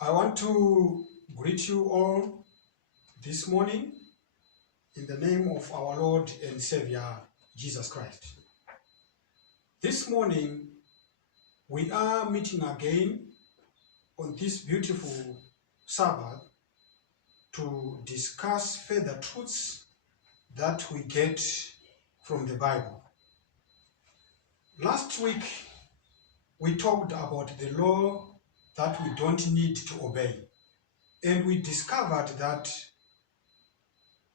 I want to greet you all this morning in the name of our Lord and Savior, Jesus Christ. This morning, we are meeting again on this beautiful Sabbath to discuss further truths that we get from the Bible. Last week, we talked about the law that we don't need to obey. And we discovered that,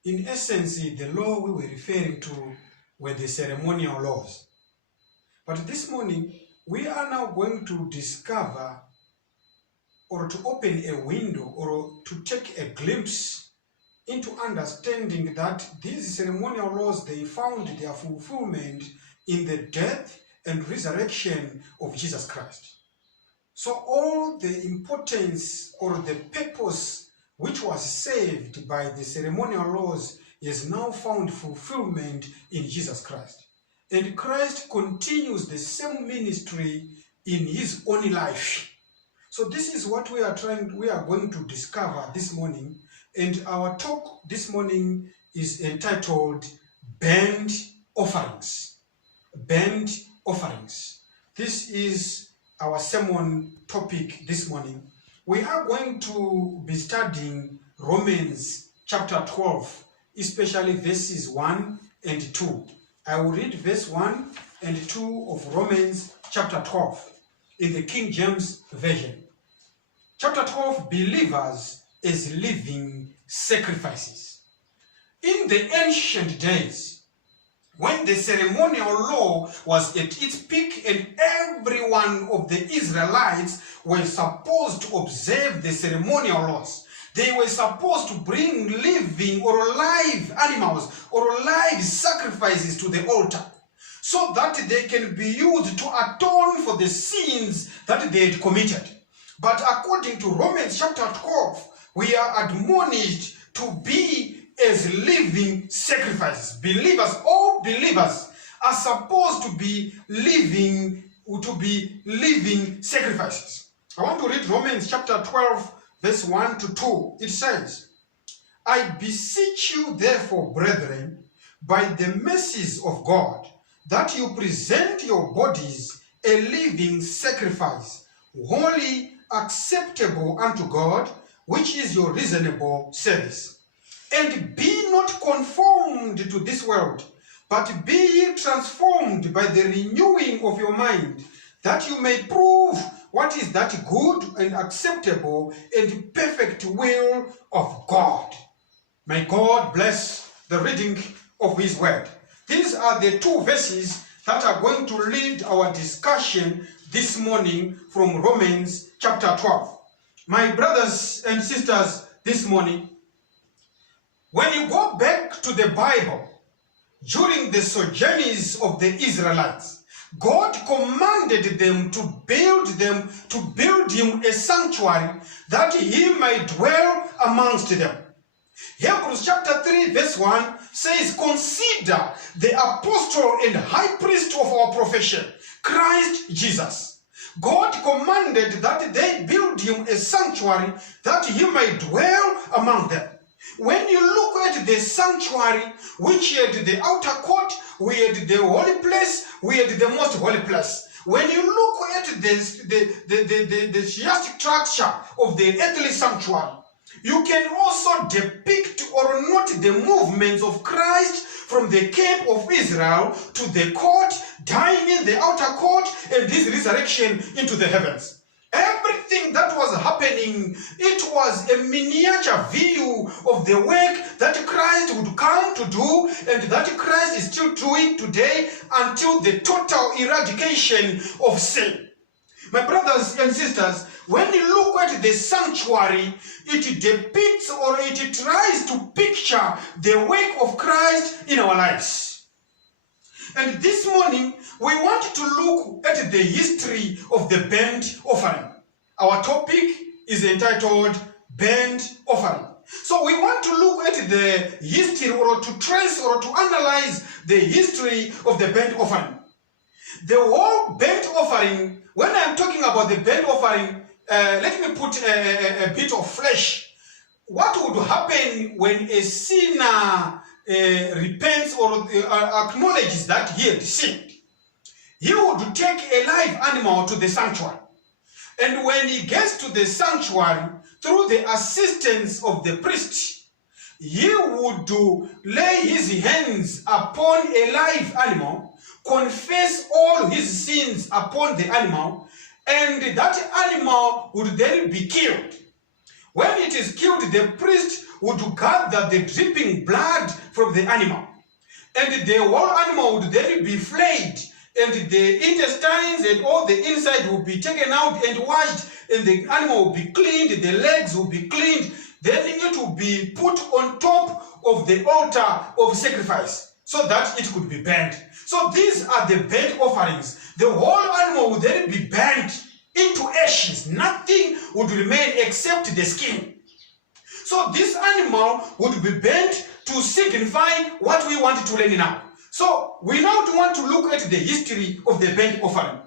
in essence, the law we were referring to were the ceremonial laws. But this morning, we are now going to discover or to open a window or to take a glimpse into understanding that these ceremonial laws, they found their fulfillment in the death and resurrection of Jesus Christ. So all the importance or the purpose which was saved by the ceremonial laws is now found fulfillment in Jesus Christ. And Christ continues the same ministry in his own life. So this is what we are going to discover this morning. And our talk this morning is entitled Burnt Offerings. Burnt Offerings. This is our sermon topic this morning. We are going to be studying Romans chapter 12, especially verses 1 and 2. I will read verse 1 and 2 of Romans chapter 12 in the King James Version. Chapter 12, believers as living sacrifices. In the ancient days, when the ceremonial law was at its peak and every one of the Israelites were supposed to observe the ceremonial laws, they were supposed to bring living or live animals or live sacrifices to the altar so that they can be used to atone for the sins that they had committed. But according to Romans chapter 12, we are admonished to be as living sacrifices. Believers, all believers are supposed to be living sacrifices. I want to read Romans chapter 12, verse 1 to 2. It says, I beseech you therefore, brethren, by the mercies of God, that you present your bodies a living sacrifice, wholly acceptable unto God, which is your reasonable service. And be not conformed to this world, but be ye transformed by the renewing of your mind, that you may prove what is that good and acceptable and perfect will of God. May God bless the reading of his word. These are the two verses that are going to lead our discussion this morning from Romans chapter 12. My brothers and sisters, this morning, when you go back to the Bible, during the sojournings of the Israelites, God commanded them to build him a sanctuary that he might dwell amongst them. Hebrews chapter 3 verse 1 says, consider the apostle and high priest of our profession, Christ Jesus. God commanded that they build him a sanctuary that he might dwell among them. When you look at the sanctuary, which had the outer court, we had the holy place, we had the most holy place. When you look at the chiastic structure of the earthly sanctuary, you can also depict or note the movements of Christ from the camp of Israel to the court, dying in the outer court, and his resurrection into the heavens. Everything that was happening, it was a miniature view of the work that Christ would come to do and that Christ is still doing today until the total eradication of sin. My brothers and sisters, when you look at the sanctuary, it depicts or it tries to picture the work of Christ in our lives. And this morning, we want to look at the history of the burnt offering. Our topic is entitled Burnt Offering. So we want to look at the history or to trace or to analyze the history of the burnt offering. The whole burnt offering, when I'm talking about the burnt offering, let me put a bit of flesh. What would happen when a sinner repents or acknowledges that he had sinned? He would take a live animal to the sanctuary. And when he gets to the sanctuary, through the assistance of the priest, he would lay his hands upon a live animal, confess all his sins upon the animal, and that animal would then be killed. When it is killed, the priest would gather the dripping blood from the animal, and the whole animal would then be flayed, and the intestines and all the inside will be taken out and washed, and the animal will be cleaned, the legs will be cleaned, then it will be put on top of the altar of sacrifice so that it could be burnt. So these are the burnt offerings. The whole animal would then be burnt into ashes. Nothing would remain except the skin. So this animal would be burnt to signify what we want to learn now. So we now want to look at the history of the burnt offering.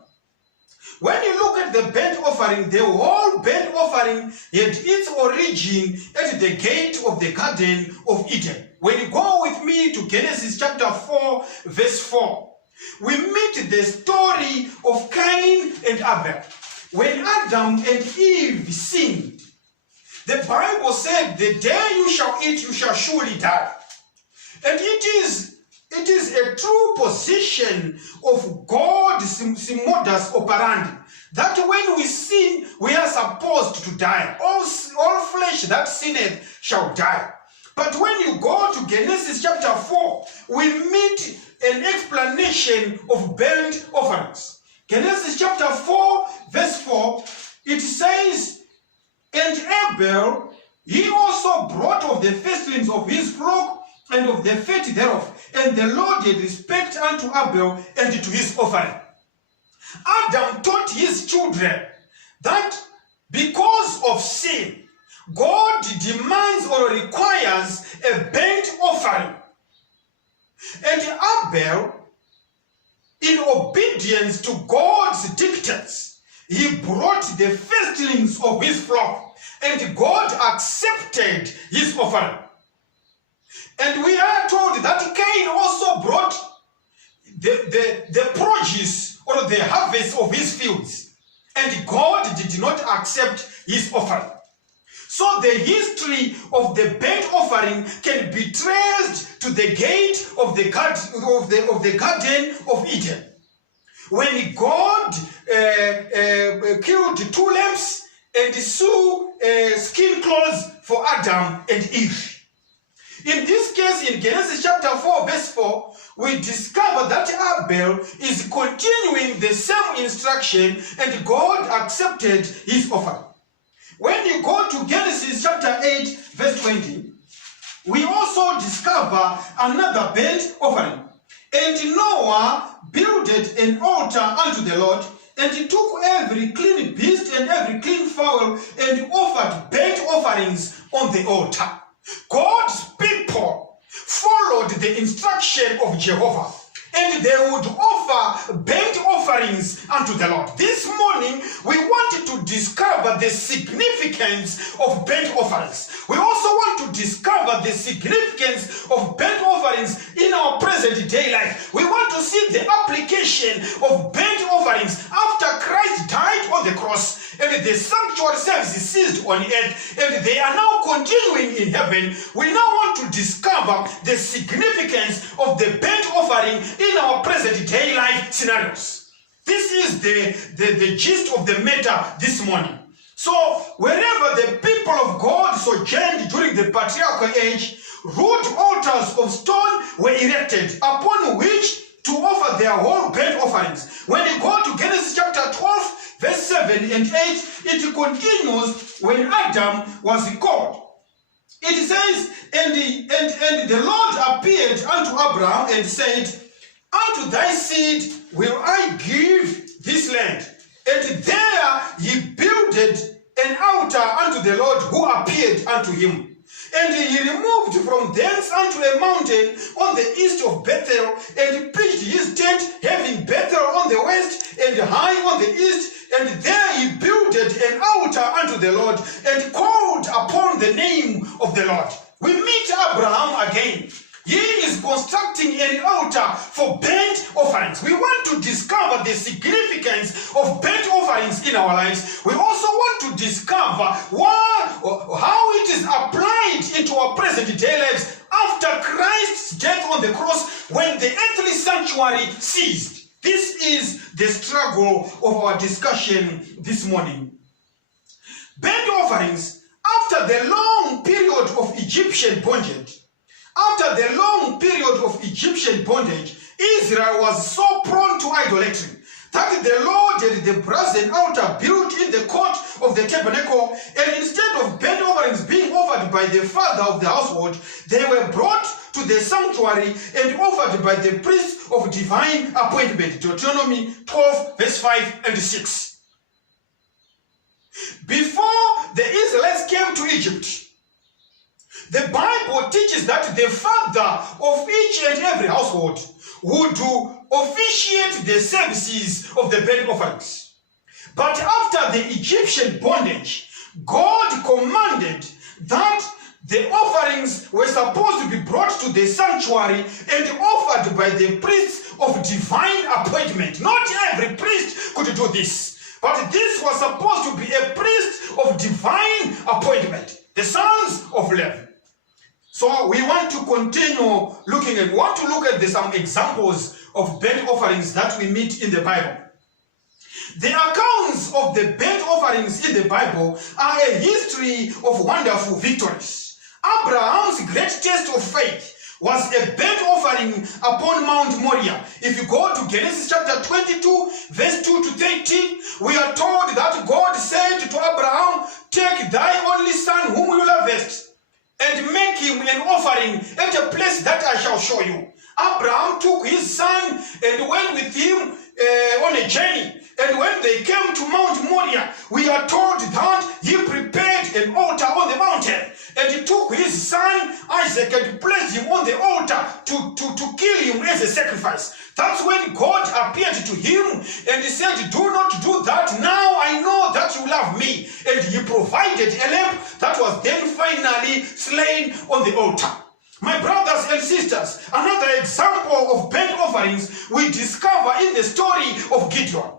When you look at the burnt offering, the whole burnt offering had its origin at the gate of the Garden of Eden. When you go with me to Genesis chapter 4, verse 4, we meet the story of Cain and Abel. When Adam and Eve sinned, the Bible said, the day you shall eat, you shall surely die. And it is a true position of God's modus operandi, that when we sin, we are supposed to die. All flesh that sinneth shall die. But when you go to Genesis chapter 4, we meet an explanation of burnt offerings. Genesis chapter 4, verse 4, it says, and Abel, he also brought of the firstlings of his flock and of the fat thereof, and the Lord had respect unto Abel and to his offering. Adam taught his children that because of sin, God demands or requires a burnt offering. And Abel, in obedience to God's dictates, he brought the firstlings of his flock, and God accepted his offering. And we are told that Cain also brought the produce or the harvest of his fields, and God did not accept his offering. So the history of the burnt offering can be traced to the gate of the Garden of Eden, when God killed two lambs and sew skin clothes for Adam and Eve. In this case, in Genesis chapter 4, verse 4, we discover that Abel is continuing the same instruction, and God accepted his offering. When you go to Genesis chapter 8, verse 20, we also discover another burnt offering. And Noah builded an altar unto the Lord, and he took every clean beast and every clean fowl, and offered burnt offerings on the altar. God's people followed the instruction of Jehovah, and they would offer burnt offerings unto the Lord. This morning, we wanted to discover the significance of burnt offerings. We also want to discover the significance of burnt offerings in our present day life. We want to see the application of burnt offerings after Christ died on the cross, and the sanctuary service ceased on earth, and they are now continuing in heaven. We now want to discover the significance of the burnt offering in our present day life scenarios. This is the gist of the matter this morning. So wherever the people of God sojourned during the patriarchal age, rude altars of stone were erected upon which to offer their whole burnt offerings. When you go to Genesis chapter 12, verse 7 and 8, it continues when Adam was called. It says, and the Lord appeared unto Abraham and said, unto thy seed will I give this land. And there he builded an altar unto the Lord who appeared unto him. And he removed from thence unto a mountain on the east of Bethel, and pitched his tent, having Bethel on the west and Hai on the east, And there he builded an altar unto the Lord and called upon the name of the Lord. We meet Abraham again. He is constructing an altar for burnt offerings. We want to discover the significance of burnt offerings in our lives. We also want to discover how it is applied into our present day lives after Christ's death on the cross, when the earthly sanctuary ceased. This is the struggle of our discussion this morning. Burnt offerings, after the long period of Egyptian bondage, Israel was so prone to idolatry that the Lord had the brazen altar built in the court of the tabernacle, and instead of burnt offerings being offered by the father of the household, they were brought to the sanctuary and offered by the priest of divine appointment. Deuteronomy 12, verse 5 and 6. Before the Israelites came to Egypt, the Bible teaches that the father of each and every household would officiate the services of the burnt offerings. But after the Egyptian bondage, God commanded that the offerings were supposed to be brought to the sanctuary and offered by the priests of divine appointment. Not every priest could do this, but this was supposed to be a priest of divine appointment, the sons of Levi. So we want to continue looking at, some examples of burnt offerings that we meet in the Bible. The accounts of the burnt offerings in the Bible are a history of wonderful victories. Abraham's great test of faith was a burnt offering upon Mount Moriah. If you go to Genesis chapter 22, verse 2 to 13, we are told that God said to Abraham, "Take thy only son whom you lovest, and make him an offering at a place that I shall show you." Abraham took his son and went with him on a journey. And when they came to Mount Moriah, we are told that he prepared an altar on the mountain. And he took his son Isaac and placed him on the altar to kill him as a sacrifice. That's when God appeared to him and he said, "Do not do that. Now I know that you love me." And he provided a lamb that was then finally slain on the altar. My brothers and sisters, another example of burnt offerings we discover in the story of Gideon.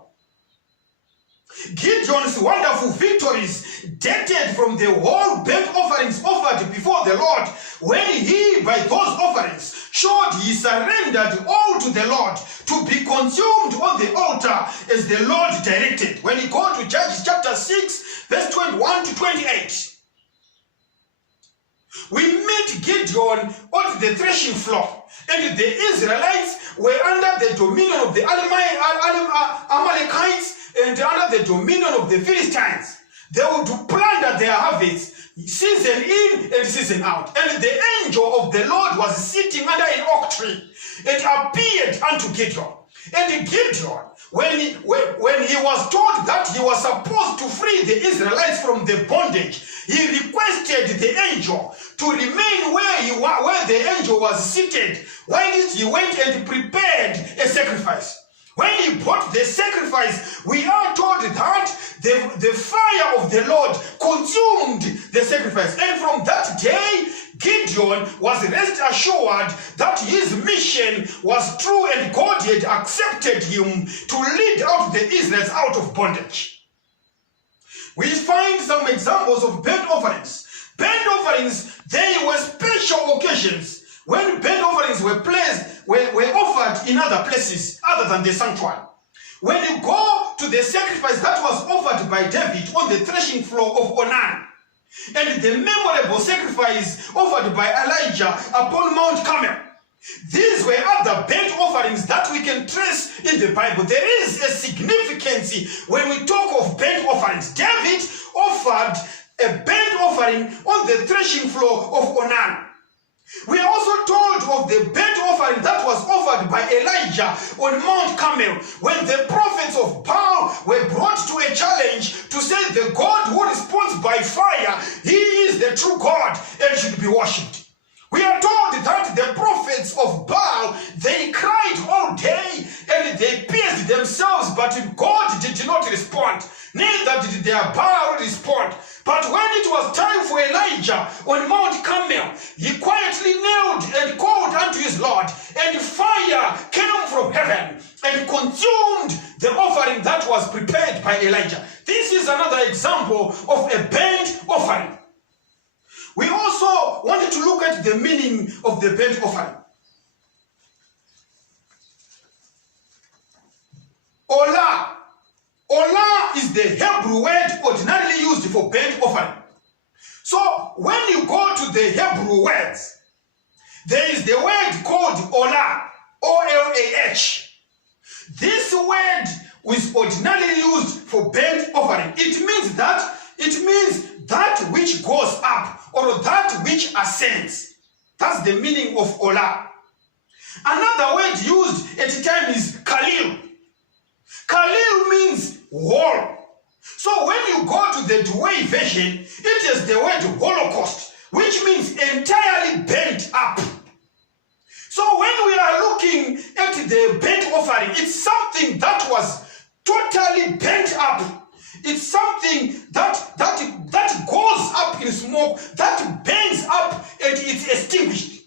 Gideon's wonderful victories dated from the whole burnt offerings offered before the Lord, when he, by those offerings, showed he surrendered all to the Lord to be consumed on the altar as the Lord directed. When you go to Judges chapter 6, verse 21 to 28. We meet Gideon on the threshing floor, and the Israelites were under the dominion of the Amalekites and under the dominion of the Philistines. They would plunder their harvests season in and season out. And the angel of the Lord was sitting under an oak tree and appeared unto Gideon. And Gideon, when he was told that he was supposed to free the Israelites from the bondage, he requested the angel to remain where the angel was seated, while he went and prepared a sacrifice. When he brought the sacrifice, we are told that the fire of the Lord consumed the sacrifice. And from that day, Gideon was rest assured that his mission was true and God had accepted him to lead out the Israelites out of bondage. We find some examples of burnt offerings. Burnt offerings, they were special occasions when burnt offerings were offered in other places other than the sanctuary. When you go to the sacrifice that was offered by David on the threshing floor of Onan, and the memorable sacrifice offered by Elijah upon Mount Carmel, these were other burnt offerings that we can trace in the Bible. There is a significance when we talk of burnt offerings. David offered a burnt offering on the threshing floor of Onan. We are also told of the burnt offering that was offered by Elijah on Mount Carmel, when the prophets of Baal were brought to a challenge to say the God who responds by fire, he is the true God and should be worshipped. We are told that the prophets of Baal, they cried all day and they pierced themselves, but God did not respond. Neither did their Baal respond. But when it was time for Elijah on Mount Carmel, he quietly knelt and called unto his Lord, and fire came from heaven and consumed the offering that was prepared by Elijah. This is another example of a burnt offering. We also wanted to look at the meaning of the burnt offering. Olah. Olah is the Hebrew word ordinarily used for burnt offering. So when you go to the Hebrew words, there is the word called Olah, O-L-A-H. This word is ordinarily used for burnt offering. It means that which goes up, or that which ascends. That's the meaning of Olah. Another word used at the time is Khalil. Khalil means wall. So when you go to the Douay version, it is the word Holocaust, which means entirely burnt up. So when we are looking at the burnt offering, it's something that was totally burnt up. It's something that goes up in smoke, that burns up and it's extinguished.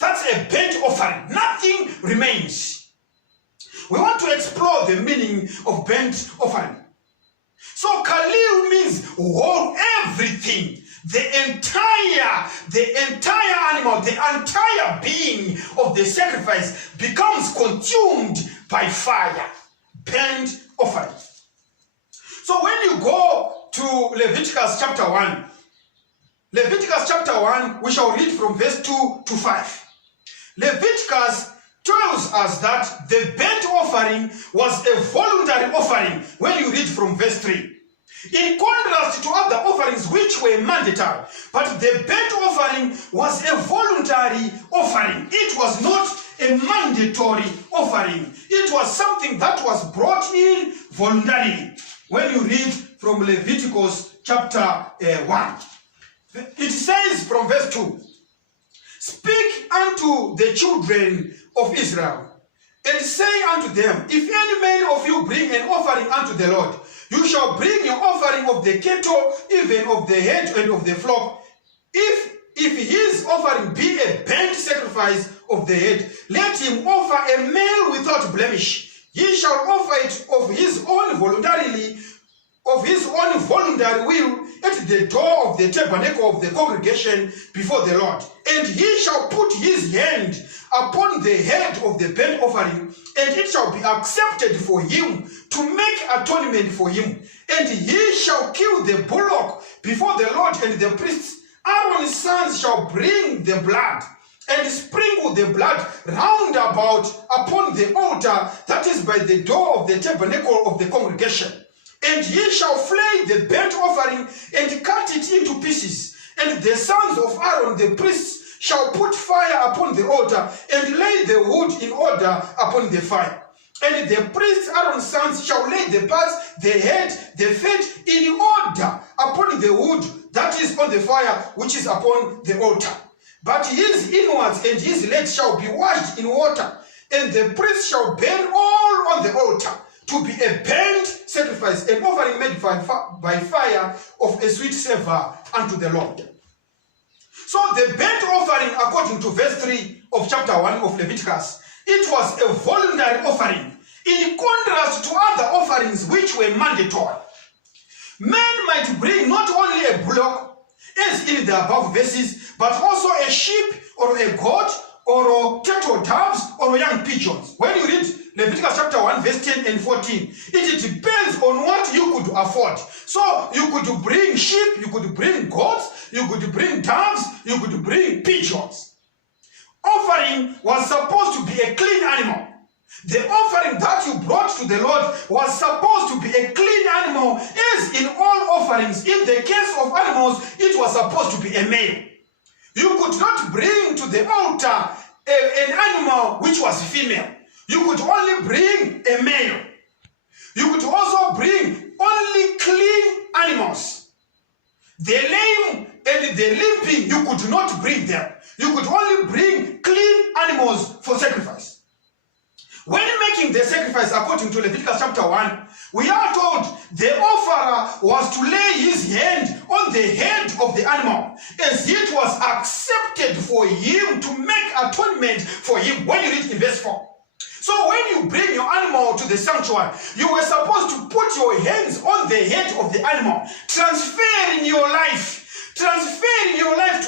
That's a burnt offering. Nothing remains. We want to explore the meaning of burnt offering. So Khalil means whole, everything, the entire animal, the entire being of the sacrifice becomes consumed by fire. Burnt offering. So when you go to Leviticus chapter 1, we shall read from verse 2 to 5. Leviticus tells us that the burnt offering was a voluntary offering when you read from verse 3. In contrast to other offerings which were mandatory, but the burnt offering was a voluntary offering. It was not a mandatory offering. It was something that was brought in voluntarily. When you read from Leviticus chapter 1, it says from verse 2, "Speak unto the children of Israel, and say unto them, if any man of you bring an offering unto the Lord, you shall bring your offering of the cattle, even of the head and of the flock. If his offering be a burnt sacrifice of the head, let him offer a male without blemish. He shall offer it of his own voluntary will at the door of the tabernacle of the congregation before the Lord. And he shall put his hand upon the head of the burnt offering, and it shall be accepted for him to make atonement for him. And he shall kill the bullock before the Lord, and the priests, Aaron's sons, shall bring the blood and sprinkle the blood round about upon the altar that is by the door of the tabernacle of the congregation. And he shall flay the burnt offering and cut it into pieces. And the sons of Aaron the priests shall put fire upon the altar and lay the wood in order upon the fire. And the priests Aaron's sons shall lay the parts, the head, the feet in order upon the wood that is on the fire, which is upon the altar. But his inwards and his legs shall be washed in water, and the priest shall burn all on the altar, to be a burnt sacrifice, an offering made by fire of a sweet savor unto the Lord. So the burnt offering, according to verse 3 of chapter 1 of Leviticus, it was a voluntary offering, in contrast to other offerings which were mandatory. Men might bring not only a bullock, as in the above verses, but also a sheep or a goat or cattle, doves or young pigeons. When you read Leviticus chapter 1 verse 10 and 14, it depends on what you could afford. So you could bring sheep, you could bring goats, you could bring doves, you could bring pigeons. Offering was supposed to be a clean animal. The offering that you brought to the Lord was supposed to be a clean animal, as in all offerings. In the case of animals, it was supposed to be a male. You could not bring to the altar an animal which was female. You could only bring a male. You could also bring only clean animals. The lame and the limping, you could not bring them. You could only bring clean animals for sacrifice. When making the sacrifice according to Leviticus chapter 1, we are told the offerer was to lay his hand on the head of the animal, as it was accepted for him to make atonement for him, when you read in verse 4. So when you bring your animal to the sanctuary, you were supposed to put your hands on the head of the animal, transferring your life to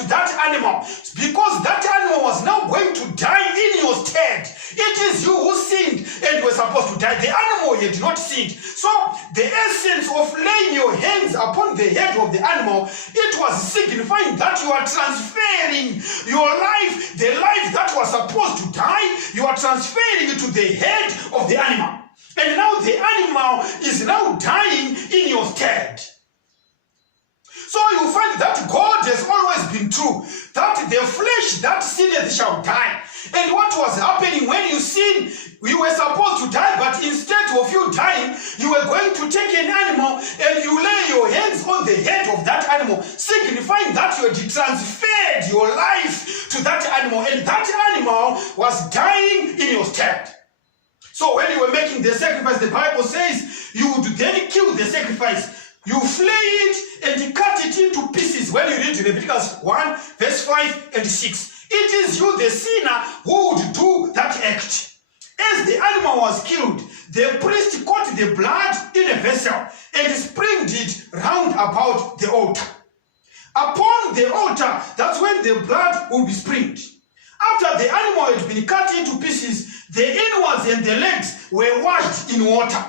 that animal, because that animal was now going to die in your stead. It is you who sinned and were supposed to die. The animal had not sinned. So the essence of laying your hands upon the head of the animal, it was signifying that you are transferring your life, the life that was supposed to die, you are transferring it to the head of the animal. And now the animal is now dying in your stead. So you find that God has always been true, that the flesh that sinneth shall die. And what was happening when you sin, you were supposed to die, but instead of you dying, you were going to take an animal and you lay your hands on the head of that animal, signifying that you had transferred your life to that animal, and that animal was dying in your stead. So when you were making the sacrifice, the Bible says you would then kill the sacrifice. You flay it and cut it into pieces. When you read Leviticus 1, verse 5 and 6. It is you, the sinner, who would do that act. As the animal was killed, the priest caught the blood in a vessel and sprinkled it round about the altar. Upon the altar, that's when the blood will be sprinkled. After the animal had been cut into pieces, the inwards and the legs were washed in water.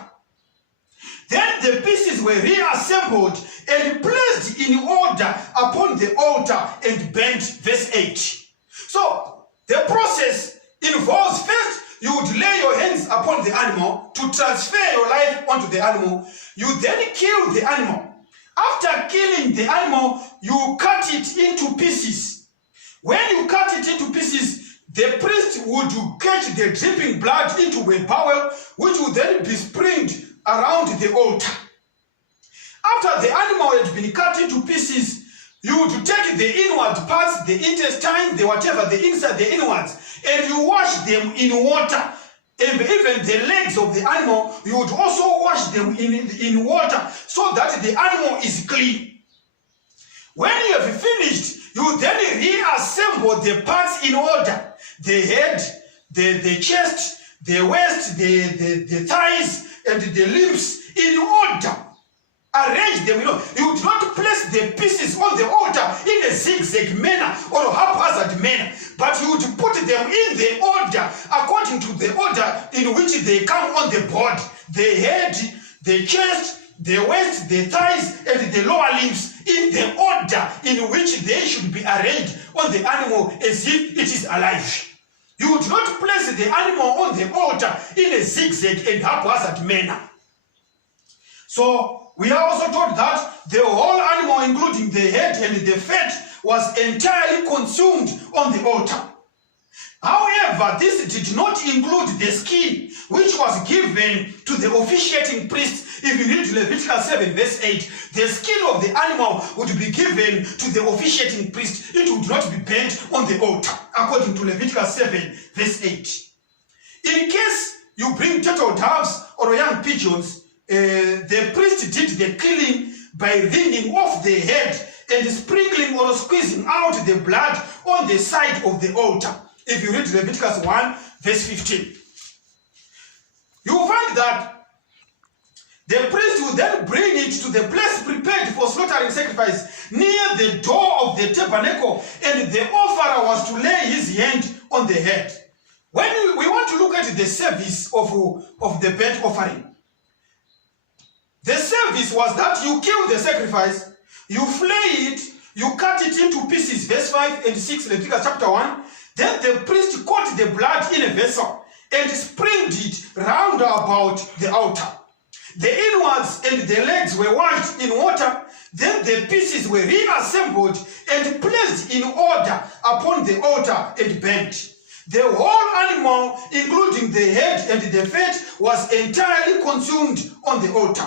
Then the pieces were reassembled and placed in order upon the altar and burnt. Verse 8. So the process involves, first you would lay your hands upon the animal to transfer your life onto the animal. You then kill the animal. After killing the animal, you cut it into pieces. When you cut it into pieces, the priest would catch the dripping blood into a bowl, which would then be sprinkled around the altar. After the animal had been cut into pieces, you would take the inward parts, the intestines, the whatever, the inside, the inwards, and you wash them in water. And even the legs of the animal, you would also wash them in water, so that the animal is clean. When you have finished, you then reassemble the parts in order. The head, the chest, the waist, the thighs, and the limbs in order. Arrange them. You do not place the pieces on the altar in a zigzag manner or haphazard manner, but you would put them in the order according to the order in which they come on the board. The head, the chest, the waist, the thighs, and the lower limbs in the order in which they should be arranged on the animal as if it is alive. You would not place the animal on the altar in a zigzag and haphazard manner. So we are also told that the whole animal, including the head and the fat, was entirely consumed on the altar. However, this did not include the skin, which was given to the officiating priest. If you read Leviticus 7 verse 8, the skin of the animal would be given to the officiating priest. It would not be burnt on the altar, according to Leviticus 7 verse 8. In case you bring turtle doves or young pigeons, the priest did the killing by wringing off the head and sprinkling or squeezing out the blood on the side of the altar. If you read Leviticus 1 verse 15, you will find that the priest will then bring it to the place prepared for slaughtering sacrifice near the door of the tabernacle, and the offerer was to lay his hand on the head. When we want to look at the service of the burnt offering, the service was that you kill the sacrifice, you flay it, you cut it into pieces, verse 5 and 6, Leviticus chapter 1. Then the priest caught the blood in a vessel and sprinkled it round about the altar. The inwards and the legs were washed in water. Then the pieces were reassembled and placed in order upon the altar and burnt. The whole animal, including the head and the fat, was entirely consumed on the altar.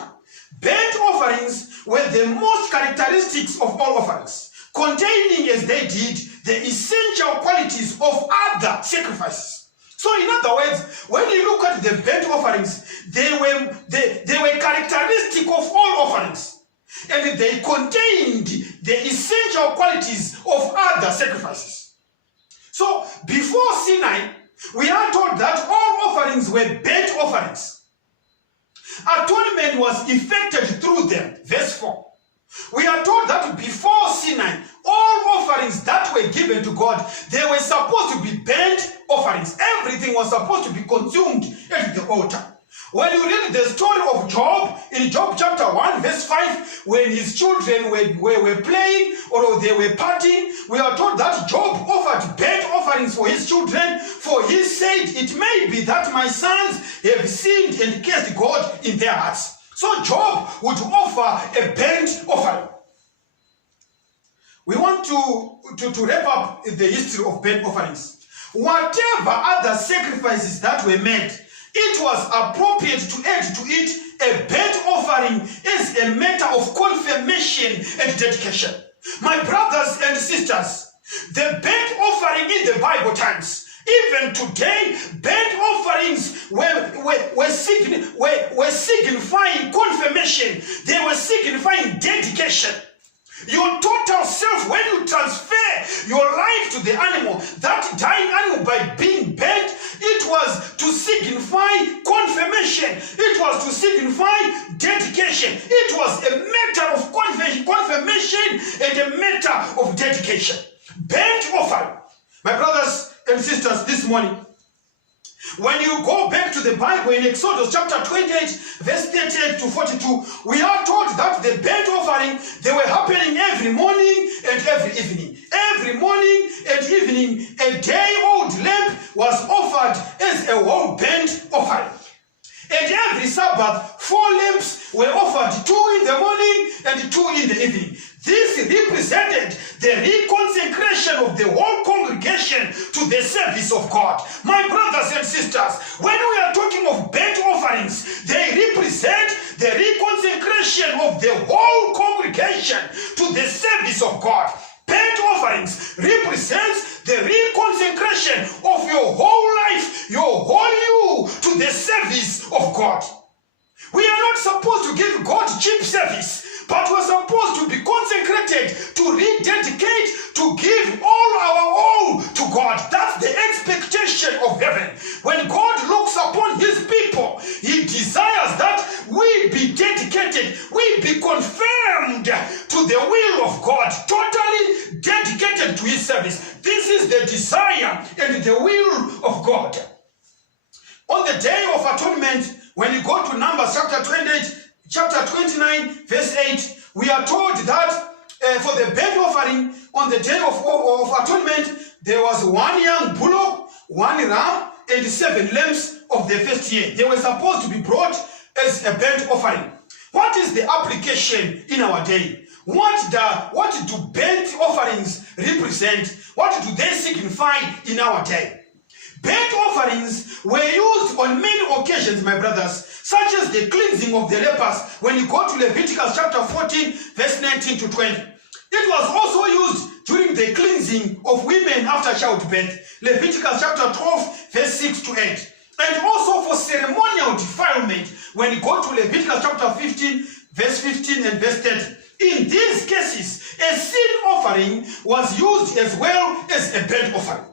Burnt offerings were the most characteristics of all offerings, containing as they did the essential qualities of other sacrifices. So in other words, when you look at the burnt offerings, they were characteristic of all offerings. And they contained the essential qualities of other sacrifices. So before Sinai, we are told that all offerings were burnt offerings. Atonement was effected through them. Verse 4. We are told that before Sinai, all offerings that were given to God, they were supposed to be burnt offerings. Everything was supposed to be consumed at the altar. When you read the story of Job, in Job chapter 1, verse 5, when his children were playing or they were partying, we are told that Job offered burnt offerings for his children, for he said, "It may be that my sons have sinned and cursed God in their hearts." So Job would offer a burnt offering. We want to wrap up the history of burnt offerings. Whatever other sacrifices that were made, it was appropriate to add to it a burnt offering as a matter of confirmation and dedication. My brothers and sisters, the burnt offering in the Bible times, even today, burnt offerings were signifying confirmation. They were signifying dedication. Your total self, when you transfer your life to the animal, that dying animal by being burnt, it was to signify confirmation. It was to signify dedication. It was a matter of confirmation and a matter of dedication. Burnt offering. My brothers and sisters, this morning, when you go back to the Bible in Exodus chapter 28, verse 38 to 42, we are told that the burnt offering, they were happening every morning and every evening. Every morning and evening, a day-old lamb was offered as a whole burnt offering. And every Sabbath, 4 lambs were offered, 2 in the morning and 2 in the evening. This represented the reconsecration of the whole congregation to the service of God. My brothers and sisters, when we are talking of burnt offerings, they represent the reconsecration of the whole congregation to the service of God. Burnt offerings represents the reconsecration of your whole life, your whole you, to the service of God. We are not supposed to give God cheap service, but we're supposed to be consecrated, to rededicate, to give all our all to God. That's the expectation of heaven. When God looks upon his people, he desires that we be dedicated, we be confirmed to the will of God, totally dedicated to his service. This is the desire and the will of God. On the Day of Atonement, when you go to Numbers chapter 28, chapter 29, verse 8, we are told that for the burnt offering on the Day of Atonement, there was 1 young bullock, 1 ram, and 7 lambs of the first year. They were supposed to be brought as a burnt offering. What is the application in our day? What do burnt offerings represent? What do they signify in our day? Burnt offerings were used on many occasions, my brothers, such as the cleansing of the lepers. When you go to Leviticus chapter 14, verse 19 to 20. It was also used during the cleansing of women after childbirth. Leviticus chapter 12, verse 6 to 8. And also for ceremonial defilement, when you go to Leviticus chapter 15, verse 15 and verse 30. In these cases, a sin offering was used as well as a burnt offering.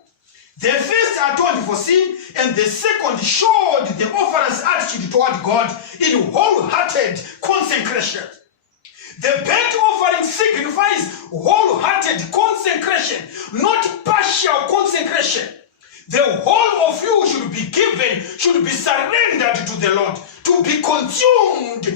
The first atoned for sin, and the second showed the offerer's attitude toward God in wholehearted consecration. The burnt offering signifies wholehearted consecration, not partial consecration. The whole of you should be given, should be surrendered to the Lord, to be consumed.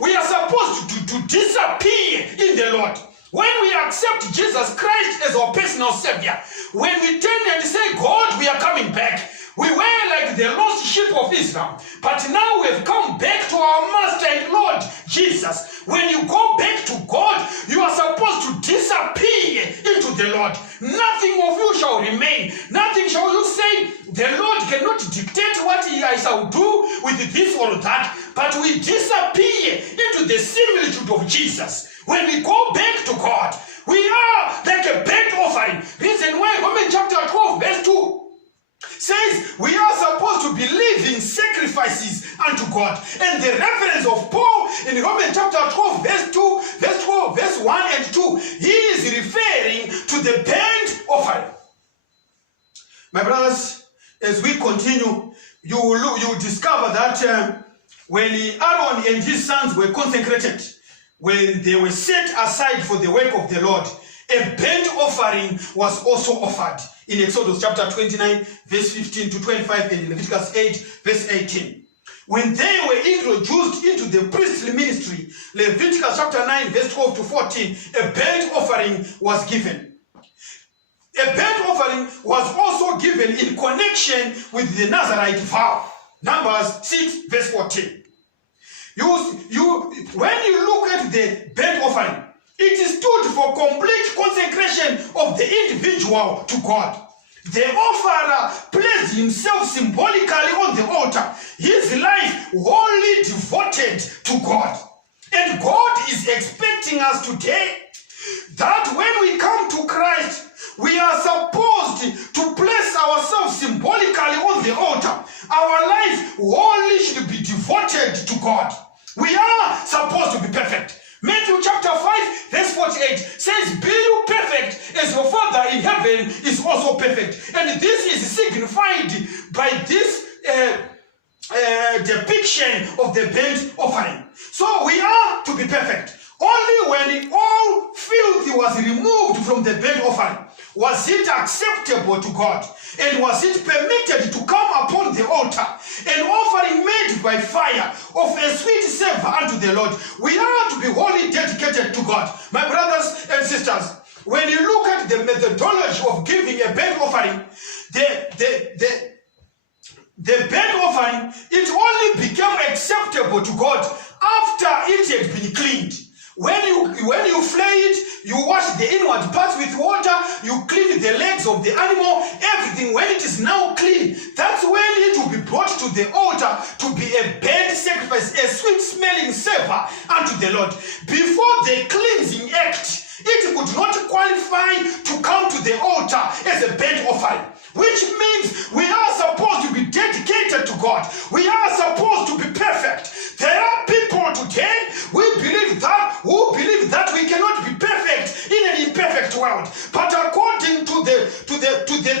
We are supposed to disappear in the Lord. When we accept Jesus Christ as our personal Savior, when we turn and say, God, we are coming back. We were like the lost sheep of Israel, but now we have come back to our Master and Lord Jesus. When you go back to God, you are supposed to disappear into the Lord. Nothing of you shall remain. Nothing shall you say. The Lord cannot dictate what I shall do with this or that, but we disappear into the similitude of Jesus. When we go back to God, we are like a burnt offering. Reason why Romans chapter 12 verse 2 says we unto God. And the reference of Paul in Romans chapter 12, verse 2, verse 12, verse 1 and 2, he is referring to the burnt offering. My brothers, as we continue, you will discover that when Aaron and his sons were consecrated, when they were set aside for the work of the Lord, a burnt offering was also offered in Exodus chapter 29, verse 15 to 25, and Leviticus 8, verse 18. When they were introduced into the priestly ministry, Leviticus chapter 9, verse 12 to 14, a burnt offering was given. A burnt offering was also given in connection with the Nazarite vow. Numbers 6, verse 14. When you look at the burnt offering, it stood for complete consecration of the individual to God. The offerer placed himself symbolically on the altar, his life wholly devoted to God. And God is expecting us today that when we come to Christ, we are supposed to place ourselves symbolically on the altar. Our life wholly should be devoted to God. We are supposed to be perfect. Matthew chapter 5, verse 48 says, "Be you perfect as your Father in heaven is also perfect." And this is signified by this depiction of the burnt offering. So we are to be perfect. Only when all filth was removed from the burnt offering was it acceptable to God, and was it permitted to come upon the altar, an offering made by fire of a sweet savor unto the Lord. We are to be wholly dedicated to God. My brothers and sisters, when you look at the methodology of giving a burnt offering, the burnt offering, it only became acceptable to God after it had been cleaned. When you flay it, you wash the inward parts with water, you clean the legs of the animal, everything. When it is now clean, that's when it will be brought to the altar to be a burnt sacrifice, a sweet smelling savor unto the Lord. Before the cleansing act, it could not qualify to come to the altar as a burnt offering, which means we are supposed to be dedicated to God. We are supposed to be perfect. There are people today who believe that we cannot be perfect in an imperfect world. But according to the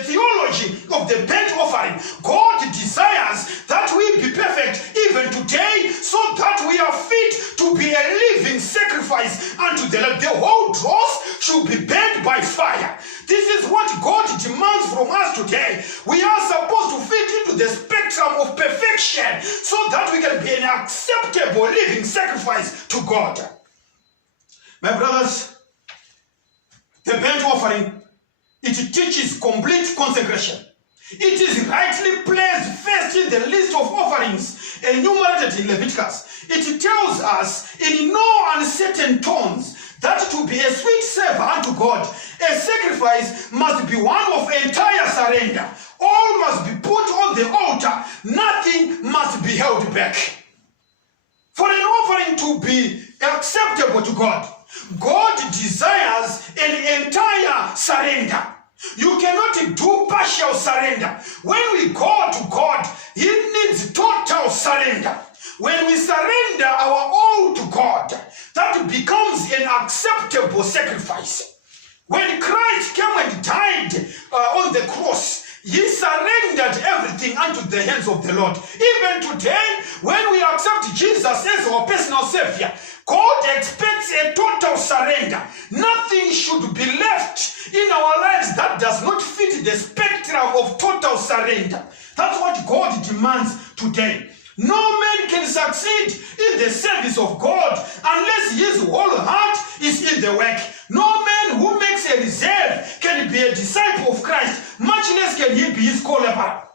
theology of the burnt offering, God desires that we be perfect even today, so that we are fit to be a living sacrifice unto the Lord. The whole dross should be burnt by fire. This is what God demands from us today. We are supposed to fit into the spectrum of perfection so that we can be an acceptable living sacrifice to God. My brothers, the burnt offering, it teaches complete consecration. It is rightly placed first in the list of offerings enumerated in Leviticus. It tells us in no uncertain tones that to be a sweet savor unto God, a sacrifice must be one of entire surrender. All must be put on the altar. Nothing must be held back. For an offering to be acceptable to God, God desires an entire surrender. You cannot do partial surrender. When we go to God, He needs total surrender. When we surrender our all to God, that becomes an acceptable sacrifice. When Christ came and died on the cross, He surrendered everything unto the hands of the Lord. Even today, when we accept Jesus as our personal Savior, God expects a total surrender. Nothing should be left in our lives that does not fit the spectrum of total surrender. That's what God demands today. No man can succeed in the service of God unless his whole heart is in the work. No man who makes a reserve can be a disciple of Christ, much less can he be his co-laborer.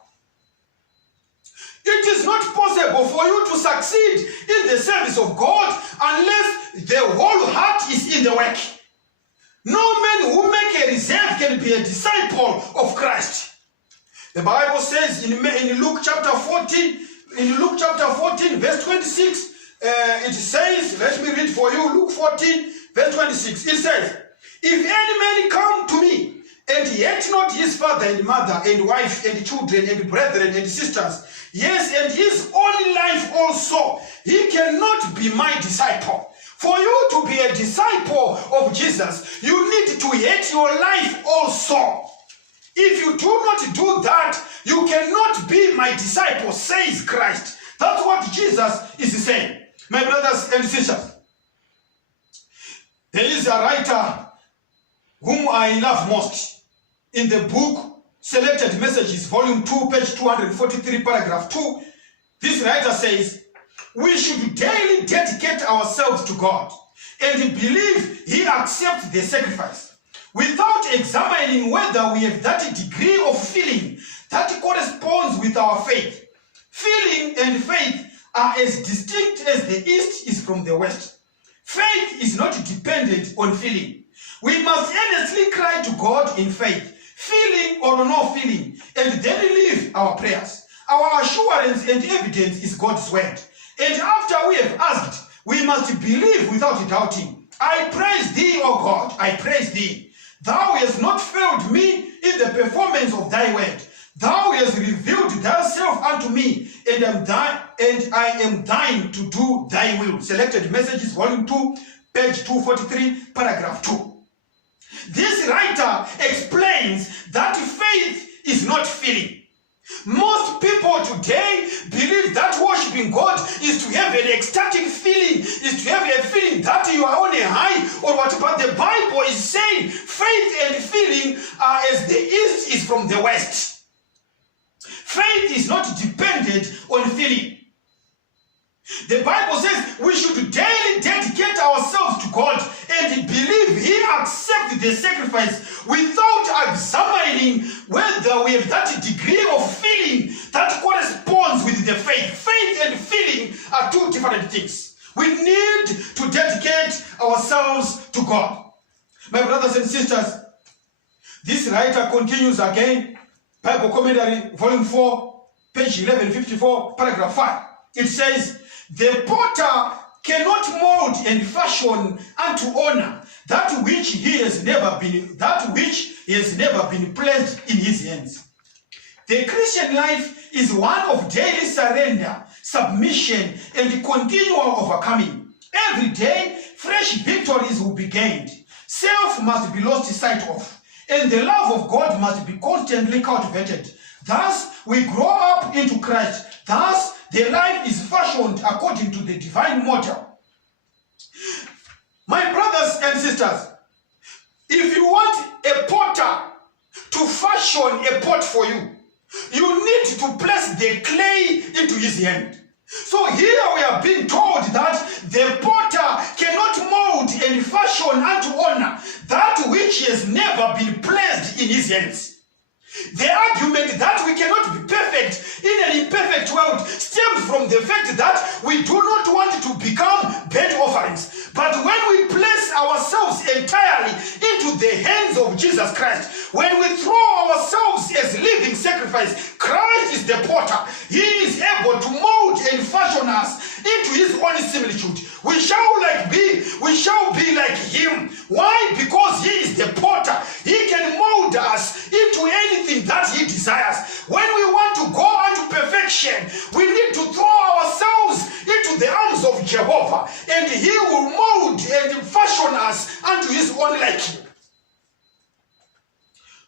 It is not possible for you to succeed in the service of God unless the whole heart is in the work. No man who makes a reserve can be a disciple of Christ. The Bible says in Luke chapter 14, verse 26, it says, let me read for you, Luke 14, verse 26. It says, "If any man come to me and hate not his father and mother and wife and children and brethren and sisters, yes, and his own life also, he cannot be my disciple. For you to be a disciple of Jesus, you need to hate your life also. If you do not do that, you cannot be my disciple, says Christ. That's what Jesus is saying. My brothers and sisters, there is a writer whom I love most. In the book Selected Messages, volume 2, page 243, paragraph 2, this writer says, we should daily dedicate ourselves to God and believe he accepts the sacrifice without examining whether we have that degree of feeling that corresponds with our faith. Feeling and faith are as distinct as the East is from the West. Faith is not dependent on feeling. We must earnestly cry to God in faith, feeling or no feeling, and then leave our prayers. Our assurance and evidence is God's word. And after we have asked, we must believe without doubting. I praise thee, O God, I praise thee. Thou hast not failed me in the performance of thy word. Thou hast revealed thyself unto me, and I am thine to do thy will. Selected Messages, volume 2, page 243, paragraph 2. This writer explains that faith is not feeling. Most people today believe that worshiping God is to have an ecstatic feeling, is to have a feeling that you are on a high or what. But the Bible is saying faith and feeling are as the East is from the West. Faith is not dependent on feeling. The Bible says we should daily dedicate ourselves to God and believe he accepts the sacrifice without examining whether we have that degree of feeling that corresponds with the faith. Faith and feeling are two different things. We need to dedicate ourselves to God. My brothers and sisters, this writer continues again, Bible Commentary, volume 4, page 1154, paragraph 5. It says, the potter cannot mold and fashion unto honor that which has never been placed in his hands. The Christian life is one of daily surrender, submission, and continual overcoming. Every day, fresh victories will be gained. Self must be lost sight of, and the love of God must be constantly cultivated. Thus, we grow up into Christ. Thus, the life is fashioned according to the divine model. My brothers and sisters, if you want a potter to fashion a pot for you, you need to place the clay into his hand. So here we are being told that the potter cannot mold and fashion unto honor that which has never been placed in his hands. The argument that we cannot be perfect in an imperfect world stems from the fact that we do not want to become burnt offerings. But when we place ourselves entirely into the hands of Jesus Christ, when we throw ourselves as living sacrifice, Christ is the potter. He is able to mold and fashion us into his own similitude. We shall be like him. Why? Because he is the potter. He can mold us into anything that he desires. When we want to go unto perfection, we need to throw ourselves into the arms of Jehovah, and he will mold and fashion us unto his own liking.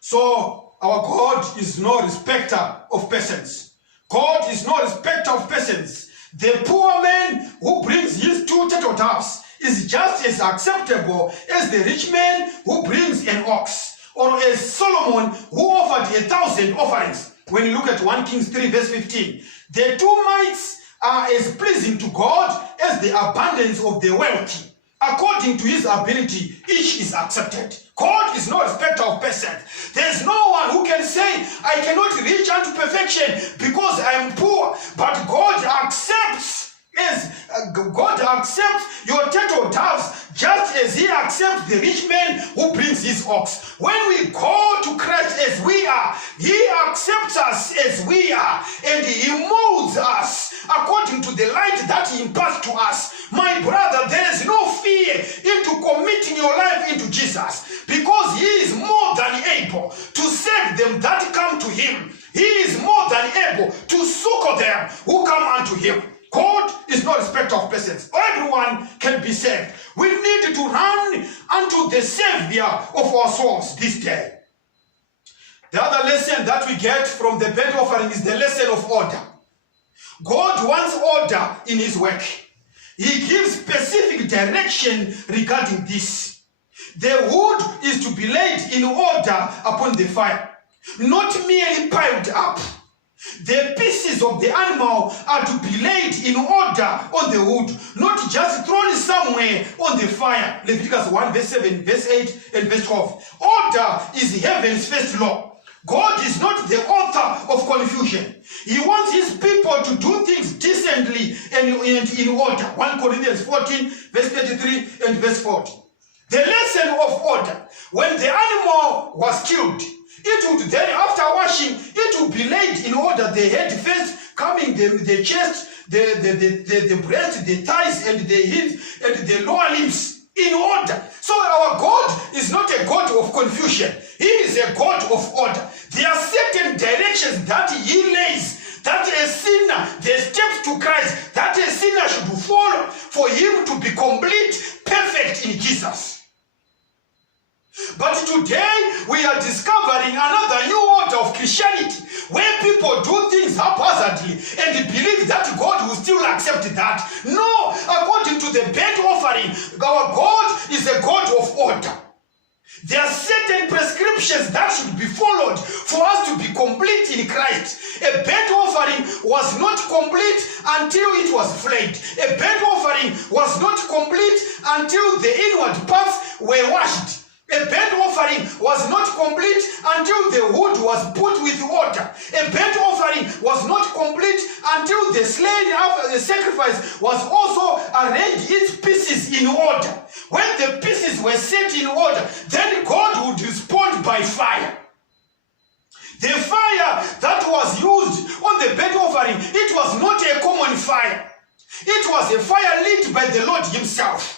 So our God is no respecter of persons. God is no respecter of persons. The poor man who brings his 2 turtle doves is just as acceptable as the rich man who brings an ox, or as Solomon who offered 1,000 offerings. When you look at 1 Kings 3 verse 15, the 2 mites are as pleasing to God as the abundance of the wealthy. According to his ability, each is accepted. God is no respecter of persons. There is no one who can say, I cannot reach unto perfection because I am poor. But God accepts your turtle doves just as he accepts the rich man who brings his ox. When we go to Christ as we are, he accepts us as we are, and he molds us according to the light that he imparts to us. My brother, there is no fear into committing your life into Jesus, because he is more than able able to save them that come to him. He is more than able to succor them who come unto him. God is no respecter of persons. Everyone can be saved. We need to run unto the Savior of our souls this day. The other lesson that we get from the burnt offering is the lesson of order. God wants order in his work. He gives specific direction regarding this. The wood is to be laid in order upon the fire, not merely piled up. The pieces of the animal are to be laid in order on the wood, not just thrown somewhere on the fire. Leviticus 1 verse 7, verse 8 and verse 12. Order is heaven's first law. God is not the author of confusion. He wants his people to do things decently and in order. 1 Corinthians 14 verse 33 and verse 40. The lesson of order. When the animal was killed, it would then, after washing, it would be laid in order. The head first, coming the chest, the breast, the thighs, and the hips, and the lower limbs in order. So our God is not a God of confusion. He is a God of order. There are certain directions that he lays, that a sinner, the steps to Christ, that a sinner should follow for him to be complete, perfect in Jesus. But today we are discovering another new order of Christianity where people do things haphazardly and believe that God will still accept that. No, according to the burnt offering, our God is a God of order. There are certain prescriptions that should be followed for us to be complete in Christ. A burnt offering was not complete until it was flayed. A burnt offering was not complete until the inward parts were washed. A burnt offering was not complete until the wood was put with water. A burnt offering was not complete until the slain after the sacrifice was also arranged its pieces in order. When the pieces were set in order, then God would respond by fire. The fire that was used on the burnt offering, it was not a common fire. It was a fire lit by the Lord himself.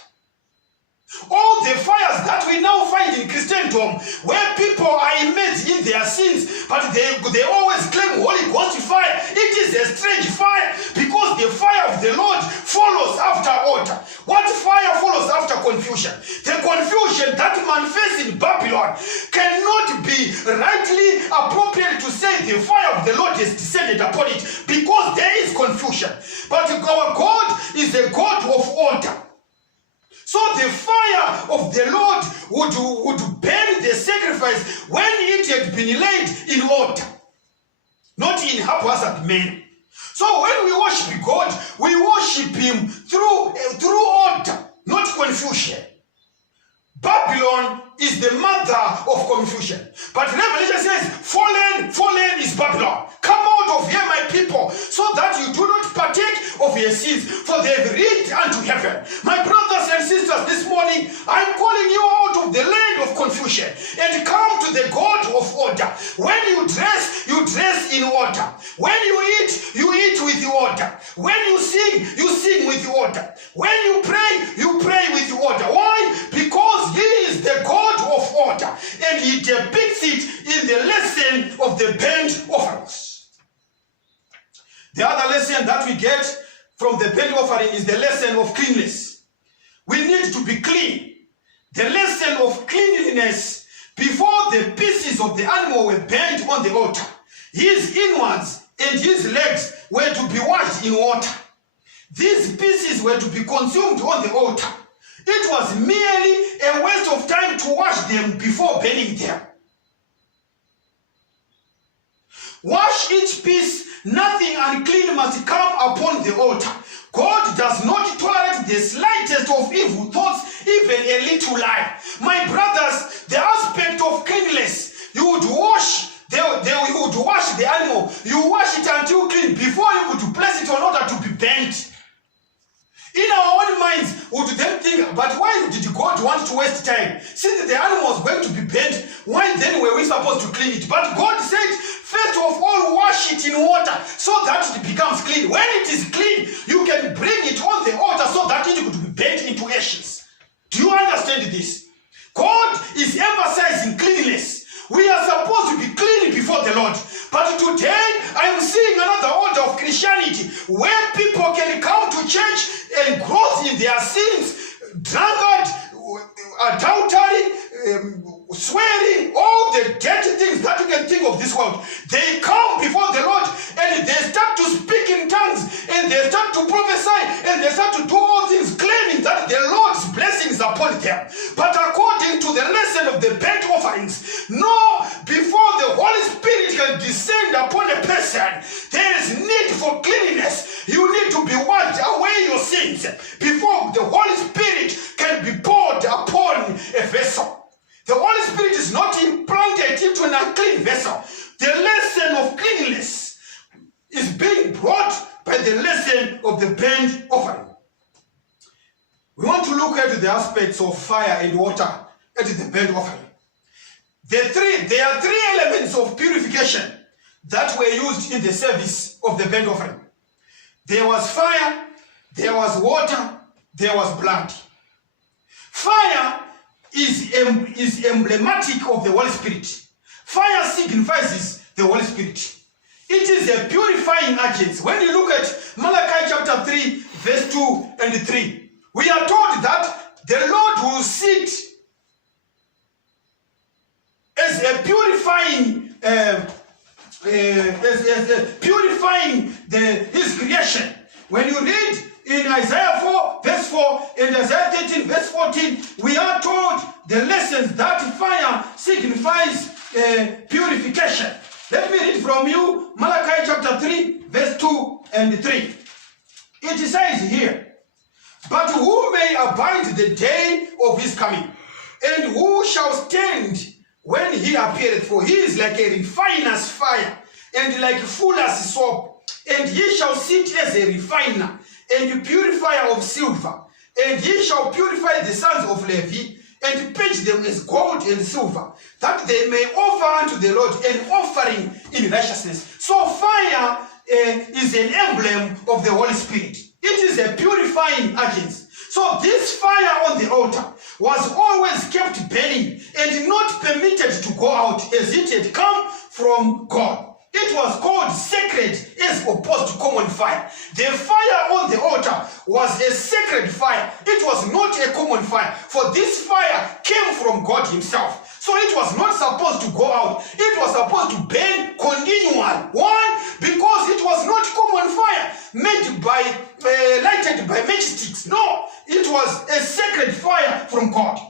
All the fires that we now find in Christendom, where people are immersed in their sins, but they always claim Holy Ghost fire, it is a strange fire because the fire of the Lord follows after order. What fire follows after confusion? The confusion that manifests in Babylon cannot be rightly appropriate to say the fire of the Lord has descended upon it because there is confusion. But our God is a God of order. So the fire of the Lord would burn the sacrifice when it had been laid in order, not in haphazard manner. So when we worship God, we worship him through order, not confusion. Babylon is the mother of confusion. But Revelation says, fallen is Babylon. Come out of here, my people, so that you do not partake of your sins, for they have reached unto heaven. My brothers and sisters, this morning, I'm calling you out of the land of confusion and come to the God of order. When you dress in order. When you eat with order. When you sing with order. When you pray with order. Why? Because he is the God of order, and he depicts it in the lesson of the burnt offerings. The other lesson that we get from the burnt offering is the lesson of cleanliness. We need to be clean. The lesson of cleanliness before the pieces of the animal were burnt on the altar. His inwards and his legs were to be washed in water. These pieces were to be consumed on the altar. It was merely a waste of time to wash them before burning them. Wash each piece, nothing unclean must come upon the altar. God does not tolerate the slightest of evil thoughts, even a little lie. My brothers, the aspect of cleanliness, you would wash the animal, you wash it until clean before you could place it in order to be burnt. In our own minds, we would then think, but why did God want to waste time? Since the animal was going to be burnt, why then were we supposed to clean it? But God said, first of all, wash it in water so that it becomes clean. When it is clean, you can bring it on the altar so that it could be burnt into ashes. Do you understand this? God is emphasizing cleanliness. We are supposed to be clean before the Lord. But today, I am seeing another order of Christianity where people can come to church and grow in their sins, drunkard, adultery, swearing, all the dirty things that you can think of this world. They come before the Lord and they start to speak in tongues and they start to prophesy and they start to do all things claiming that the Lord's blessings upon them. But according to the lesson of the burnt offerings, no, before the Holy Spirit can descend upon a person, there is need for cleanliness. You need to be washed away your sins before the Holy Spirit can be poured upon a vessel. The Holy Spirit is not implanted into an unclean vessel. The lesson of cleanliness is being brought by the lesson of the burnt offering. We want to look at the aspects of fire and water at the burnt offering. There are three elements of purification that were used in the service of the burnt offering. There was fire, there was water, there was blood. Fire is emblematic of the Holy Spirit. Fire signifies the Holy Spirit. It is a purifying agent. When you look at Malachi chapter 3, verse 2 and 3, we are told that the Lord will sit as a purifying, his creation. When you read in Isaiah 4, verse 4, and Isaiah 13, verse 14, we are told the lessons that fire signifies purification. Let me read from you Malachi chapter 3, verse 2 and 3. It says here, "But who may abide the day of his coming? And who shall stand when he appeareth? For he is like a refiner's fire, and like fuller's soap. And he shall sit as a refiner, and purifier of silver. And he shall purify the sons of Levi, and purge them as gold and silver, that they may offer unto the Lord an offering in righteousness." So fire is an emblem of the Holy Spirit. It is a purifying agent. So this fire on the altar was always kept burning and not permitted to go out, as it had come from God. It was called sacred as opposed to common fire. The fire on the altar was a sacred fire. It was not a common fire, for this fire came from God himself. So it was not supposed to go out. It was supposed to burn continually. Why? Because it was not common fire made by, lighted by matchsticks. No, it was a sacred fire from God.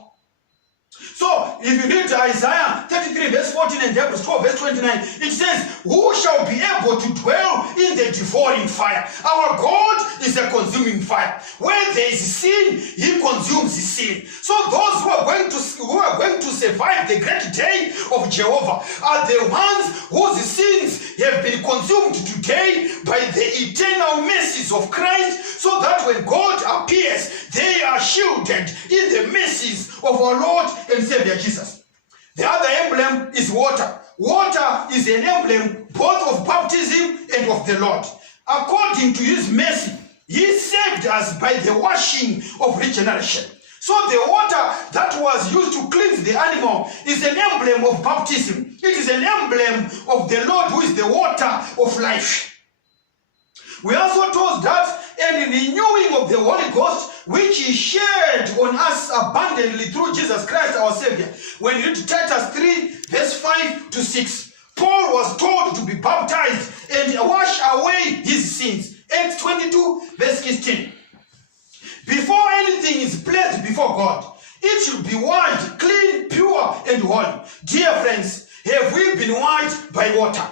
So, if you read Isaiah 33 verse 14 and Hebrews 12 verse 29, it says, "Who shall be able to dwell in the devouring fire?" Our God is a consuming fire. Where there is sin, he consumes the sin. So those who are going to survive the great day of Jehovah are the ones whose sins have been consumed today by the eternal mercies of Christ, so that when God appears, they are shielded in the mercies of our Lord and Savior Jesus. The other emblem is water. Water is an emblem both of baptism and of the Lord. According to his mercy, he saved us by the washing of regeneration. So the water that was used to cleanse the animal is an emblem of baptism. It is an emblem of the Lord, who is the water of life. We are also told that and renewing of the Holy Ghost, which he shared on us abundantly through Jesus Christ our Savior. When you read Titus 3 verse 5 to 6, Paul was told to be baptized and wash away his sins. Acts 22 verse 16. Before anything is placed before God, it should be washed, clean, pure, and holy. Dear friends, have we been washed by water?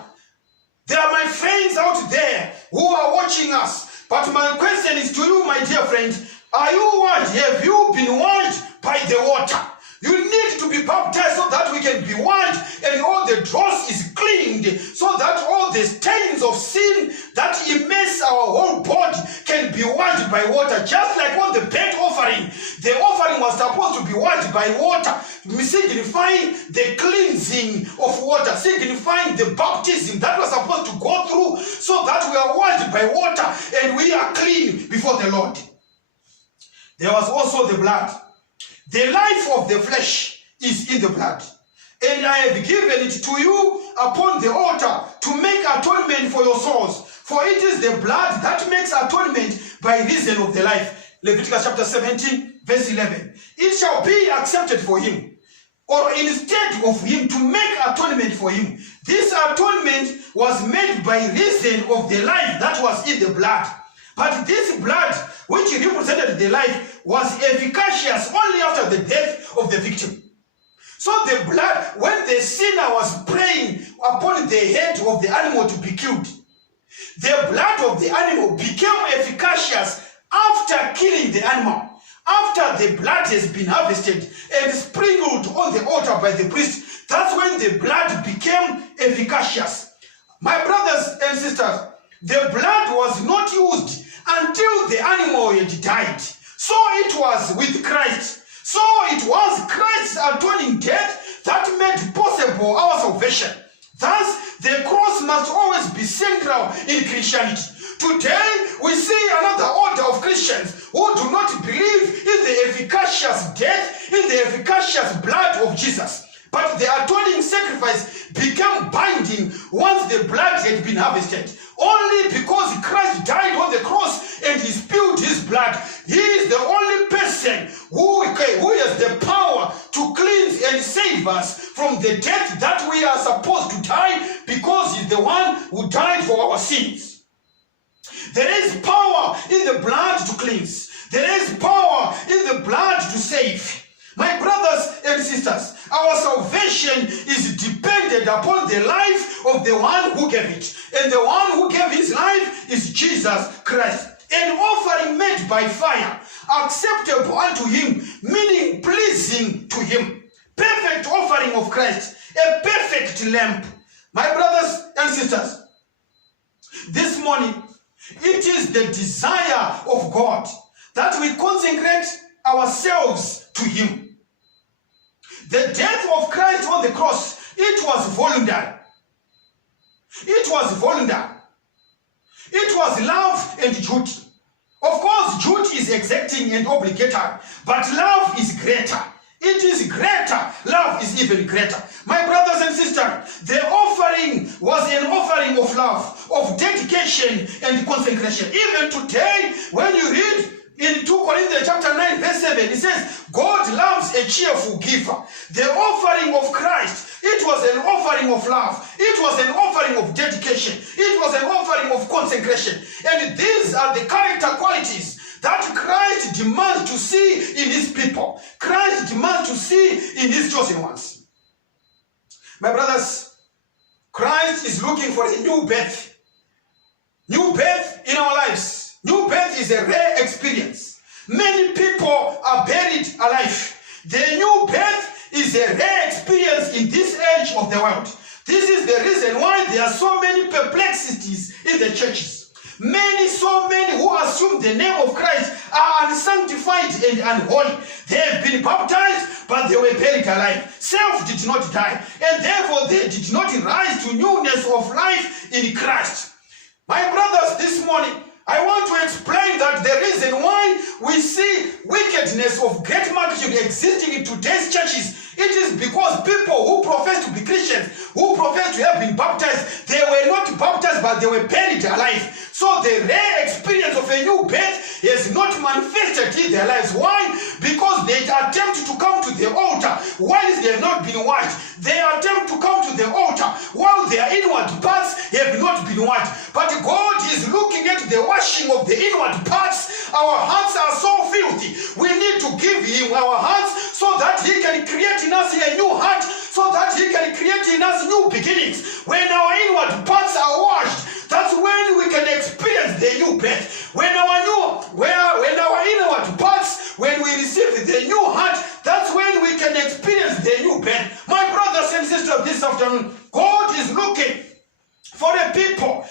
There are my friends out there who are watching us. But my question is to you, my dear friend, are you washed? Have you been washed by the water? You need to be baptized so that we can be washed and all the dross is cleaned, so that all the stains of sin that immerse our whole body can be washed by water. Just like on the burnt offering, the offering was supposed to be washed by water, signifying the cleansing of water, signifying the baptism that was supposed to go through, so that we are washed by water and we are clean before the Lord. There was also the blood. The life of the flesh is in the blood. and I have given it to you upon the altar to make atonement for your souls. For it is the blood that makes atonement by reason of the life. Leviticus chapter 17, verse 11. It shall be accepted for him, or instead of him, to make atonement for him. This atonement was made by reason of the life that was in the blood. But this blood, which represented the life, was efficacious only after the death of the victim. So the blood, when the sinner was praying upon the head of the animal to be killed, the blood of the animal became efficacious after killing the animal. After the blood has been harvested and sprinkled on the altar by the priest, that's when the blood became efficacious. My brothers and sisters, the blood was not used until the animal had died. So it was with Christ. So it was Christ's atoning death that made possible our salvation. Thus, the cross must always be central in Christianity. Today, we see another order of Christians who do not believe in the efficacious death, in the efficacious blood of Jesus. But the atoning sacrifice became binding once the blood had been harvested. Only because Christ died on the cross and he spilled his blood. He is the only person who has the power to cleanse and save us from the death that we are supposed to die, because he's the one who died for our sins. There is power in the blood to cleanse. There is power in the blood to save. My brothers and sisters, our salvation is dependent upon the life of the one who gave it. And the one who gave his life is Jesus Christ. An offering made by fire, acceptable unto him, meaning pleasing to him. Perfect offering of Christ, a perfect lamb. My brothers and sisters, this morning, it is the desire of God that we consecrate ourselves to him. The death of Christ on the cross, it was voluntary. It was voluntary. It was love and duty. Of course, duty is exacting and obligatory, but love is greater. It is greater. Love is even greater. My brothers and sisters, the offering was an offering of love, of dedication and consecration. Even today, when you read in 2 Corinthians chapter 9, verse 7, it says, God loves a cheerful giver. The offering of Christ, it was an offering of love. It was an offering of dedication. It was an offering of consecration. And these are the character qualities that Christ demands to see in his people. Christ demands to see in his chosen ones. My brothers, Christ is looking for a new birth. New birth in our lives. New birth is a rare experience. Many people are buried alive. The new birth is a rare experience in this age of the world. This is the reason why there are so many perplexities in the churches. So many who assume the name of Christ are unsanctified and unholy. They have been baptized, but they were buried alive. Self did not die, and therefore they did not rise to newness of life in Christ. My brothers, this morning, I want to explain that the reason why we see wickedness of great magnitude existing in today's churches, it is because people who profess to be Christians, who profess to have been baptized, they were not baptized, but they were buried alive. So the rare experience of a new birth is not manifested in their lives. Why? Because they attempt to come to the altar while they have not been washed. They attempt to come to the altar while their inward parts have not been washed. But God is looking at the washing of the inward parts. Our hearts are so filthy. We need to give him our hearts so that he can create in us a new heart, so that he can create in us new beginnings. When our inward parts are washed, that's when we can experience the new birth. When our inward parts, when we receive the new heart, that's when we can experience the new birth. My brothers and sisters, this afternoon, God is looking for a people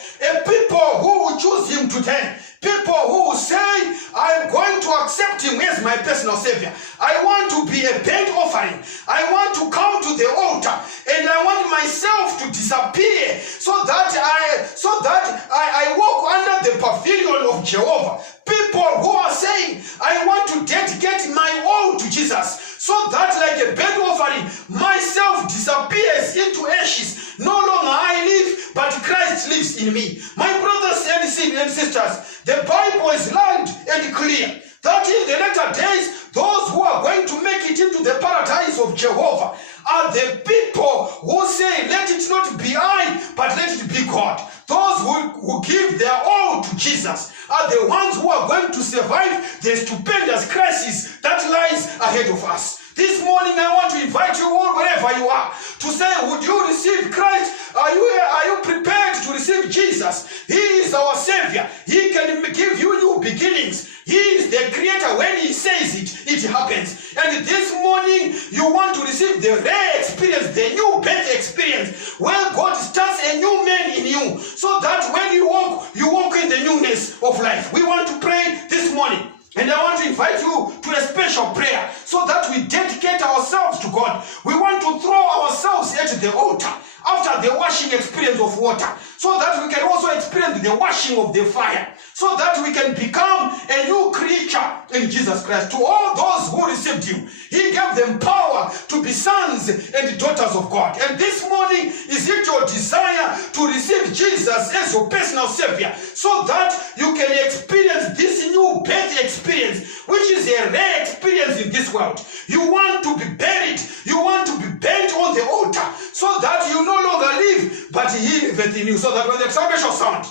who will choose him today. People who will say, I am going to accept him as my personal savior. I want to be a burnt offering. I want to come to the altar, and I want myself to disappear so that I walk under the pavilion of Jehovah. People who are saying, I want to dedicate my all to Jesus, so that like a burnt offering, myself disappears into ashes. No longer I live, but Christ lives in me. My brothers and sisters, the Bible is loud and clear that in the latter days, those who are going to make it into the paradise of Jehovah are the people who say, let it not be I, but let it be God. Those who give their all to Jesus are the ones who are going to survive the stupendous crisis that lies ahead of us. This morning I want to invite you all, wherever you are, to say, would you receive Christ? Are you prepared to receive Jesus? He is our Savior. He can give you new beginnings. He is the Creator. When He says it, it happens. And this morning you want to receive the rare experience, the new birth experience, where God starts a new man in you, so that when you walk in the newness of life. We want to pray this morning. And I want to invite you to a special prayer so that we dedicate ourselves to God. We want to throw ourselves at the altar after the washing experience of water, so that we can also experience the washing of the fire, so that we can become a new creature in Jesus Christ. To all those who received Him, He gave them power to be sons and daughters of God. And this morning, is it your desire to receive Jesus as your personal Savior, so that you can experience this new birth experience, which is a rare experience in this world? You want to be buried, you want to be burnt on the altar, so that you no longer live, but He liveth in you, so that when the trumpet shall sound,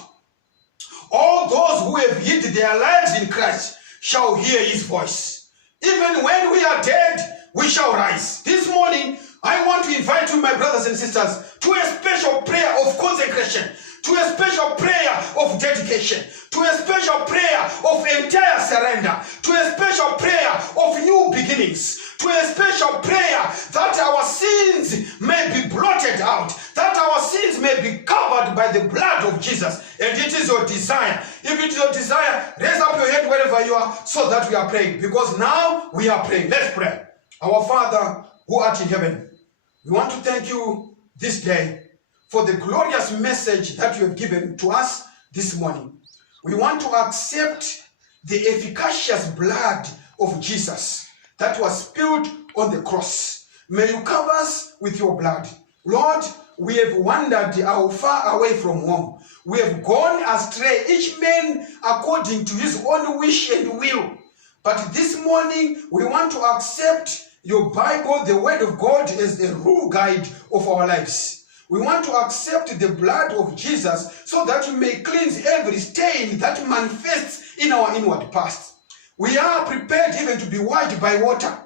all those who have hid their lives in Christ shall hear His voice. Even when we are dead, we shall rise. This morning, I want to invite you, my brothers and sisters, to a special prayer of consecration, to a special prayer of dedication, to a special prayer of entire surrender, to a special prayer of new beginnings, to a special prayer that our sins may be blotted out, that our sins may be covered by the blood of Jesus. And it is your desire. If it is your desire, raise up your hand wherever you are, so that we are praying. Because now we are praying. Let's pray. Our Father who art in heaven, we want to thank you this day for the glorious message that you have given to us this morning. We want to accept the efficacious blood of Jesus that was spilled on the cross. May you cover us with your blood. Lord, we have wandered far away from home. We have gone astray, each man according to his own wish and will. But this morning, we want to accept your Bible, the Word of God, as the rule guide of our lives. We want to accept the blood of Jesus so that we may cleanse every stain that manifests in our inward past. We are prepared even to be washed by water,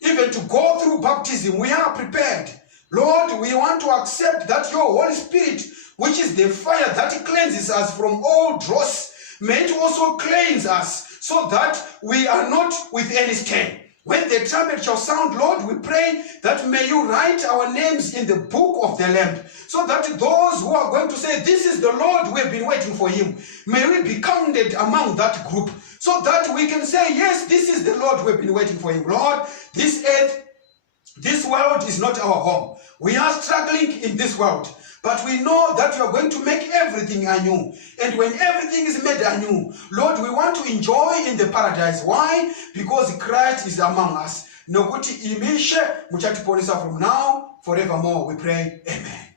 even to go through baptism. We are prepared. Lord, we want to accept that your Holy Spirit, which is the fire that cleanses us from all dross, may it also cleanse us so that we are not with any stain. When the trumpet shall sound, Lord, we pray that may you write our names in the book of the Lamb, so that those who are going to say, this is the Lord, we have been waiting for Him, may we be counted among that group, so that we can say, yes, this is the Lord, we have been waiting for Him. Lord, this earth, this world is not our home. We are struggling in this world, but we know that you are going to make everything anew. And when everything is made anew, Lord, we want to enjoy in the paradise. Why? Because Christ is among us. Nokuti imishe muchatiponesa from now forevermore. We pray. Amen.